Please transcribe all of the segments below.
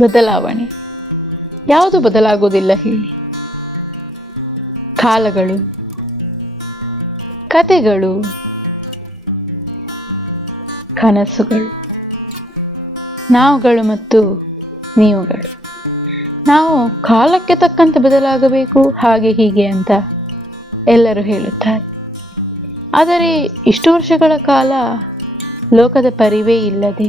ಬದಲಾವಣೆ ಯಾವುದು ಬದಲಾಗುವುದಿಲ್ಲ ಹೇಳಿ? ಕಾಲಗಳು, ಕತೆಗಳು, ಕನಸುಗಳು, ನಾವುಗಳು ಮತ್ತು ನೀವುಗಳು. ನಾವು ಕಾಲಕ್ಕೆ ತಕ್ಕಂತೆ ಬದಲಾಗಬೇಕು, ಹಾಗೆ ಹೀಗೆ ಅಂತ ಎಲ್ಲರೂ ಹೇಳುತ್ತಾರೆ. ಆದರೆ ಇಷ್ಟು ವರ್ಷಗಳ ಕಾಲ ಲೋಕದ ಪರಿವೇ ಇಲ್ಲದೆ,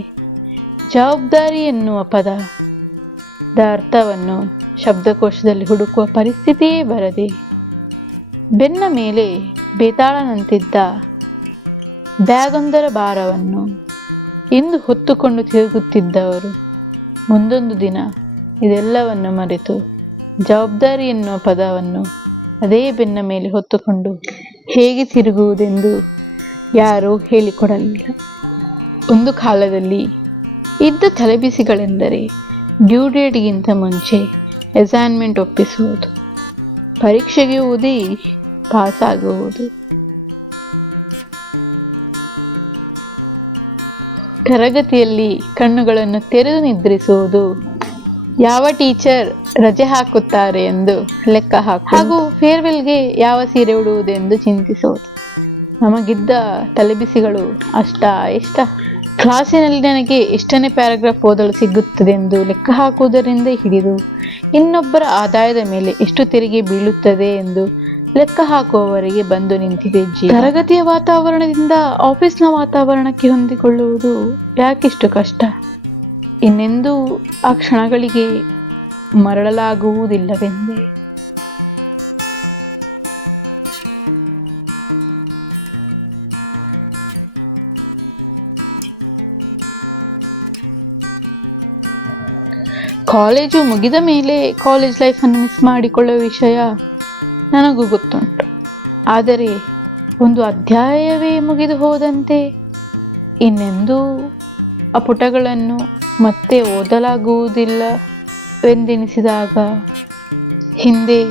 ಜವಾಬ್ದಾರಿ ಎನ್ನುವ ಪದದ ಅರ್ಥವನ್ನು ಶಬ್ದಕೋಶದಲ್ಲಿ ಹುಡುಕುವ ಪರಿಸ್ಥಿತಿಯೇ ಬರದೆ, ಬೆನ್ನ ಮೇಲೆ ಬೇತಾಳನಂತಿದ್ದ ಬ್ಯಾಗೊಂದರ ಭಾರವನ್ನು ಇಂದು ಹೊತ್ತುಕೊಂಡು ತಿರುಗುತ್ತಿದ್ದವರು ಮುಂದೊಂದು ದಿನ ಇದೆಲ್ಲವನ್ನು ಮರೆತು ಜವಾಬ್ದಾರಿ ಎನ್ನುವ ಪದವನ್ನು ಅದೇ ಬೆನ್ನ ಮೇಲೆ ಹೊತ್ತುಕೊಂಡು ಹೇಗೆ ತಿರುಗುವುದೆಂದು ಯಾರೂ ಹೇಳಿಕೊಡಲಿಲ್ಲ. ಒಂದು ಕಾಲದಲ್ಲಿ ಇದ್ದ ತಲೆಬಿಸಿಗಳೆಂದರೆ ಡ್ಯೂ ಡೇಟ್ಗಿಂತ ಮುಂಚೆ ಅಸೈನ್ಮೆಂಟ್ ಒಪ್ಪಿಸುವುದು, ಪರೀಕ್ಷೆಗೆ ಓದಿ ಪಾಸಾಗುವುದು, ತರಗತಿಯಲ್ಲಿ ಕಣ್ಣುಗಳನ್ನು ತೆರೆದು ನಿದ್ರಿಸುವುದು, ಯಾವ ಟೀಚರ್ ರಜೆ ಹಾಕುತ್ತಾರೆ ಎಂದು ಲೆಕ್ಕ ಹಾಗೂ ಫೇರ್ವೆಲ್ಗೆ ಯಾವ ಸೀರೆ ಉಡುವುದೆಂದು ಚಿಂತಿಸುವುದು. ನಮಗಿದ್ದ ತಲೆಬಿಸಿಗಳು ಎಷ್ಟ ಕ್ಲಾಸಿನಲ್ಲಿ ನನಗೆ ಎಷ್ಟನೇ ಪ್ಯಾರಾಗ್ರಾಫ್ ಓದಲು ಸಿಗುತ್ತದೆ ಎಂದು ಲೆಕ್ಕ ಹಾಕುವುದರಿಂದ ಹಿಡಿದು ಇನ್ನೊಬ್ಬರ ಆದಾಯದ ಮೇಲೆ ಎಷ್ಟು ತೆರಿಗೆ ಬೀಳುತ್ತದೆ ಎಂದು ಲೆಕ್ಕ ಹಾಕುವವರೆಗೆ ಬಂದು ನಿಂತಿದೆ ಜೀವನ. ತರಗತಿಯ ವಾತಾವರಣದಿಂದ ಆಫೀಸ್ನ ವಾತಾವರಣಕ್ಕೆ ಹೊಂದಿಕೊಳ್ಳುವುದು ಯಾಕಿಷ್ಟು ಕಷ್ಟ? ಇನ್ನೆಂದೂ ಆ ಕ್ಷಣಗಳಿಗೆ ಮರಳಲಾಗುವುದಿಲ್ಲವೆಂದೇ. ಕಾಲೇಜು ಮುಗಿದ ಮೇಲೆ ಕಾಲೇಜ್ ಲೈಫನ್ನು ಮಿಸ್ ಮಾಡಿಕೊಳ್ಳುವ ವಿಷಯ ನನಗೂ ಗೊತ್ತುಂಟು. ಆದರೆ ಒಂದು ಅಧ್ಯಾಯವೇ ಮುಗಿದು ಹೋದಂತೆ ಇನ್ನೆಂದೂ ಆ ಪುಟಗಳನ್ನು ಮತ್ತೆ ಓದಲಾಗುವುದಿಲ್ಲವೆಂದೆನಿಸಿದಾಗ, ಹಿಂದೆ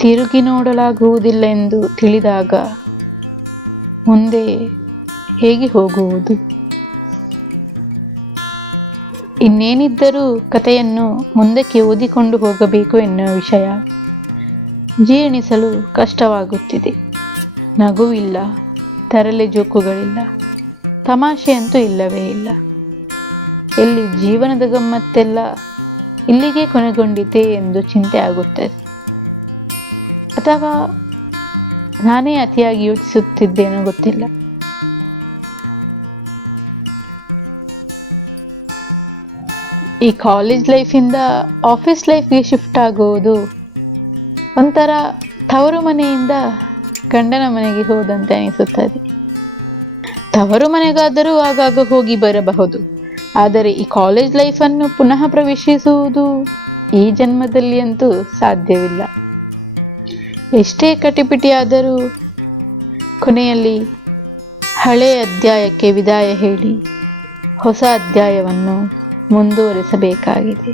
ತಿರುಗಿ ನೋಡಲಾಗುವುದಿಲ್ಲ ಎಂದು ತಿಳಿದಾಗ ಮುಂದೆ ಹೇಗೆ ಹೋಗುವುದು? ಇನ್ನೇನಿದ್ದರೂ ಕಥೆಯನ್ನು ಮುಂದಕ್ಕೆ ಓದಿಕೊಂಡು ಹೋಗಬೇಕು ಎನ್ನುವ ವಿಷಯ ಜೀರ್ಣಿಸಲು ಕಷ್ಟವಾಗುತ್ತಿದೆ. ನಗುವಿಲ್ಲ, ತರಲೆ ಜೋಕುಗಳಿಲ್ಲ, ತಮಾಷೆ ಅಂತೂ ಇಲ್ಲವೇ ಇಲ್ಲ. ಎಲ್ಲಿ ಜೀವನದ ಗಮ್ಮತ್ತೆಲ್ಲ ಇಲ್ಲಿಗೆ ಕೊನೆಗೊಂಡಿದೆ ಎಂದು ಚಿಂತೆ ಆಗುತ್ತದೆ. ಅಥವಾ ನಾನೇ ಅತಿಯಾಗಿ ಯೋಚಿಸುತ್ತಿದ್ದೇನೋ ಗೊತ್ತಿಲ್ಲ. ಈ ಕಾಲೇಜ್ ಲೈಫಿಂದ ಆಫೀಸ್ ಲೈಫ್ಗೆ ಶಿಫ್ಟ್ ಆಗುವುದು ಒಂಥರ ತವರು ಮನೆಯಿಂದ ಗಂಡನ ಮನೆಗೆ ಹೋದಂತೆ ಅನಿಸುತ್ತದೆ. ತವರು ಮನೆಗಾದರೂ ಆಗಾಗ ಹೋಗಿ ಬರಬಹುದು, ಆದರೆ ಈ ಕಾಲೇಜ್ ಲೈಫನ್ನು ಪುನಃ ಪ್ರವೇಶಿಸುವುದು ಈ ಜನ್ಮದಲ್ಲಿ ಅಂತೂ ಸಾಧ್ಯವಿಲ್ಲ. ಎಷ್ಟೇ ಕಟಿಪಿಟಿಯಾದರೂ ಕೊನೆಯಲ್ಲಿ ಹಳೆಯ ಅಧ್ಯಾಯಕ್ಕೆ ವಿದಾಯ ಹೇಳಿ ಹೊಸ ಅಧ್ಯಾಯವನ್ನು ಮುಂದುವರಿಸಬೇಕಾಗಿದೆ.